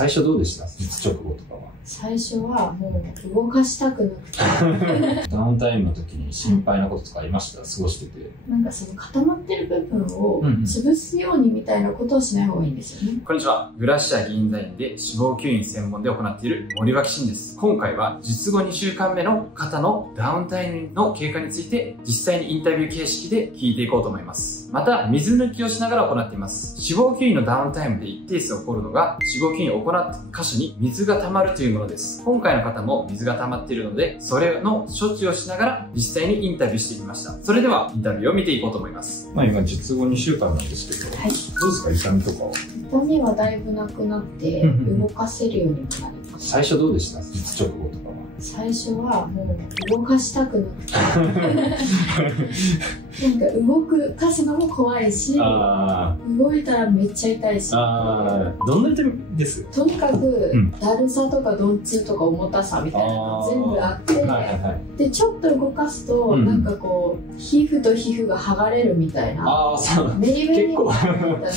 最初どうでした？直後とかは。最初はもう動かしたくなくてダウンタイムの時に心配なこととかありました？過ごしてて。なんかその固まってる部分を潰すようにみたいなことをしない方がいいんですよね。こんにちは。グラッシャー銀座院で脂肪吸引専門で行っている森脇慎です。今回は術後2週間目の方のダウンタイムの経過について実際にインタビュー形式で聞いていこうと思います。また、水抜きをしながら行っています。脂肪吸引のダウンタイムで一定数起こるのが脂肪吸引を行った箇所に水が溜まるというものです。今回の方も水が溜まっているので、それの処置をしながら実際にインタビューしてみました。それではインタビューを見ていこうと思います。今術後2週間なんですけど、はい、どうですか、痛みとかは？痛みはだいぶなくなって動かせるようにもなりました。最初どうでした？術直後とかは。最初はもう動かしたくなくてなんか動かすのも怖いし、動いたらめっちゃ痛いし、どんな痛みです？とにかく、だるさとか鈍痛とか重たさみたいなのが全部あって、でちょっと動かすと、なんかこう皮膚と皮膚が剥がれるみたいな、メリメリみたいな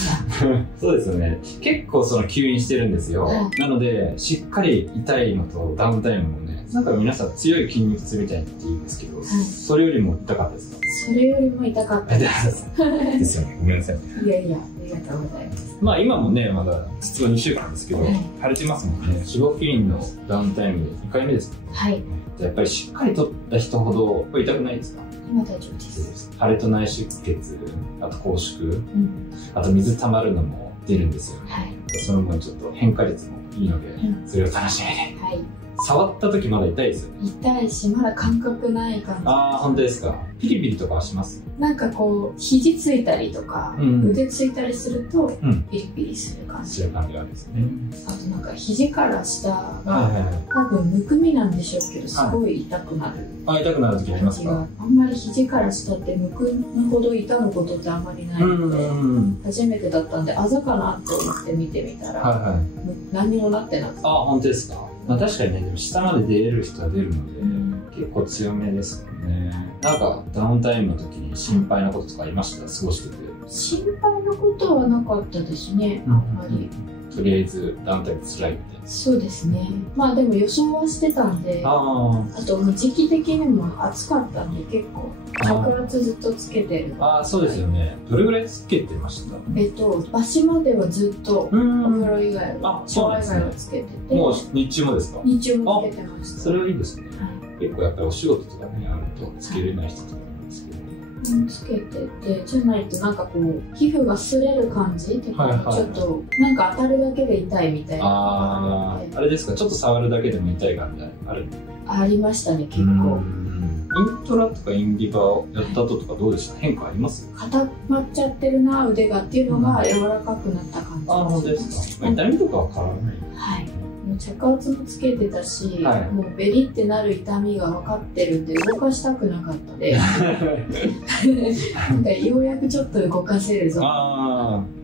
そうですよね。結構その吸引してるんですよ。なのでしっかり痛いのとダウンタイムもね、なんか皆さん強い筋肉痛みたいに言うんですけど、それよりも痛かったですか？それよりも痛かったです。ですよね。ごめんなさい。いやいや、ありがとうございます。まあ今もね、まだ実は2週間ですけど、腫れてますもんね。脂肪吸引のダウンタイムで2回目ですかね。はい。やっぱりしっかり取った人ほどこれ痛くないですか？今大丈夫です。腫れと内出血、あと拘縮、あと水溜まるのも出るんですよね。はい。その分ちょっと変化率もいいので、それを楽しみに。はい。触った時まだ痛いですよね。痛いし、まだ感覚ない感じ。ああ、本当ですか。ピリピリとかはします？なんかこう肘ついたりとか、腕ついたりするとピリピリする感じ。そういう感じがあるんですね。あとなんか肘から下が多分むくみなんでしょうけど、すごい痛くなる。痛くなる時ありますか？あんまり肘から下ってむくむほど痛むことってあんまりないので、初めてだったんであざかなと思って見てみたら、何にもなってなくて。本当ですか？確かにね、でも下まで出れる人は出るので、結構強めですよね。なんかダウンタイムの時に心配なこととかありました？過ごしてて。心配なことはなかったですね、あんまり。とりあえずダウンタイム辛いみたいな。そうですね。まあでも予想はしてたんで、あともう時期的にも暑かったんで結構着圧ずっとつけてる。そうですよね。どれぐらいつけてました？場所まではずっとお風呂以外は、シャワー以外はつけてて。もう日中もですか？日中もつけてました。それはいいですね。結構やっぱりお仕事とかね、あるとつけれない人とかいますけど。つけてて、じゃないとなんかこう皮膚が擦れる感じとか、ちょっとなんか当たるだけで痛いみたいな。あれですか？ちょっと触るだけでも痛い感じある？ありましたね、結構。イントラとかインディバをやった後とかどうでした？変化あります？固まっちゃってるな、腕がっていうのが柔らかくなった感じ。本当ですか？痛みとかは変わらない？はい。もう着圧もつけてたし、もうベリってなる痛みが分かってるんで動かしたくなかったでなんかようやくちょっと動かせるぞ。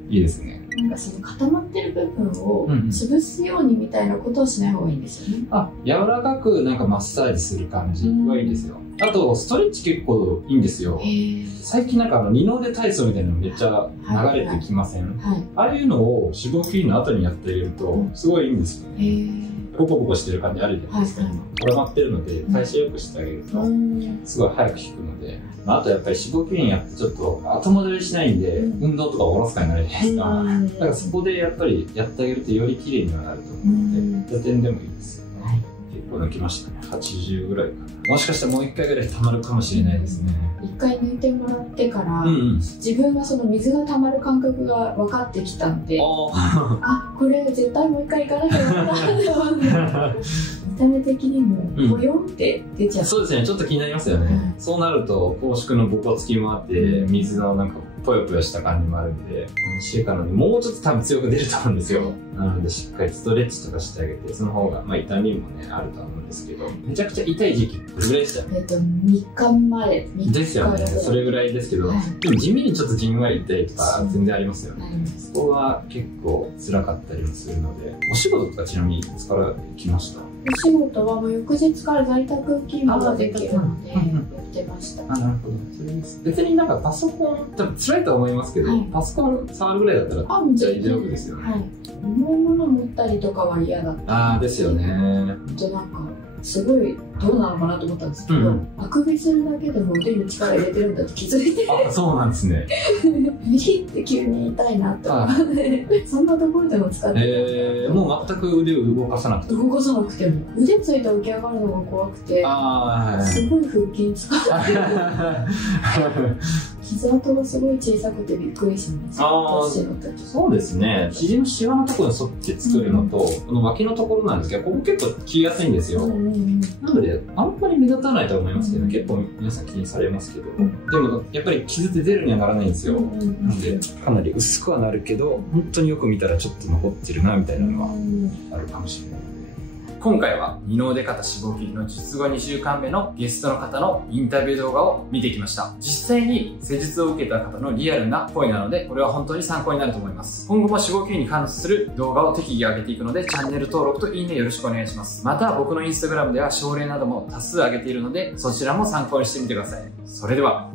いいですね。なんかその固まってる部分を潰すようにみたいなことをしない方がいいんですよね。柔らかくなんかマッサージする感じはいいですよ。あとストレッチ結構いいんですよ。最近なんか二の腕体操みたいなのめっちゃ流れてきません？ああいうのを脂肪吸引の後にやってあげるとすごいいいんですよね。ボコボコしてる感じあるじゃないですか。固まってるので代謝良くしてあげるとすごい早く引くので、あとやっぱり脂肪吸引やってちょっと後戻りしないんで運動とかおろすかになるじゃないですか。だからそこでやっぱりやってあげるとより綺麗にはなると思うので、打点でもいいですよね。結構抜きましたね。80ぐらいかな。もしかしたらもう1回ぐらい溜まるかもしれないですね。1回抜いてもらってから、自分がその水が溜まる感覚が分かってきたんで、これ絶対もう1回行かなきゃダメだって見た目的にもポヨンって出ちゃう。そうですね、ちょっと気になりますよね。そうなると拘縮のボコつきもあって水のなんかぽよぽよした感じもあるんで、2週間なのでもうちょっと多分強く出ると思うんですよ。なのでしっかりストレッチとかしてあげて、その方が痛みもねあるとは思うんですけど、めちゃくちゃ痛い時期どれぐらいでした？3日前ですよね。それぐらいですけど、でも地味にちょっとじんわり痛いとか全然ありますよね。そこは結構辛かったりもするので。お仕事とかちなみにいつから来ました？お仕事はもう翌日から在宅勤務ができるのでやってました。なるほど。別になんかパソコン多分辛いとは思いますけど、パソコン触るぐらいだったら大丈夫ですよね。重いもの持ったりとかは嫌だった。ああ、ですよね。あとなんかすごいどうなのかなと思ったんですけど、あくびするだけでも腕に力入れてるんだって気づいて、あ、そうなんですね。ヒって急に痛いなって思ってそんなところでも使ってもう全く腕を動かさなくても腕ついて起き上がるのが怖くて、すごい腹筋使って傷跡がすごい小さくてびっくりしました。そうですね。肘のシワのところに沿って作るのと、この脇のところなんですけど、ここ結構切りやすいんですよ。なのであんまり目立たないと思いますけど、結構皆さん気にされますけど、でもやっぱり傷ってゼロにはならないんですよ。なのでかなり薄くはなるけど、本当によく見たらちょっと残ってるなみたいなのはあるかもしれない。今回は二の腕肩脂肪筋の術後2週間目のゲストの方のインタビュー動画を見てきました。実際に施術を受けた方のリアルな声なので、これは本当に参考になると思います。今後も脂肪筋に関する動画を適宜上げていくので、チャンネル登録といいねよろしくお願いします。また僕のインスタグラムでは症例なども多数上げているので、そちらも参考にしてみてください。それでは。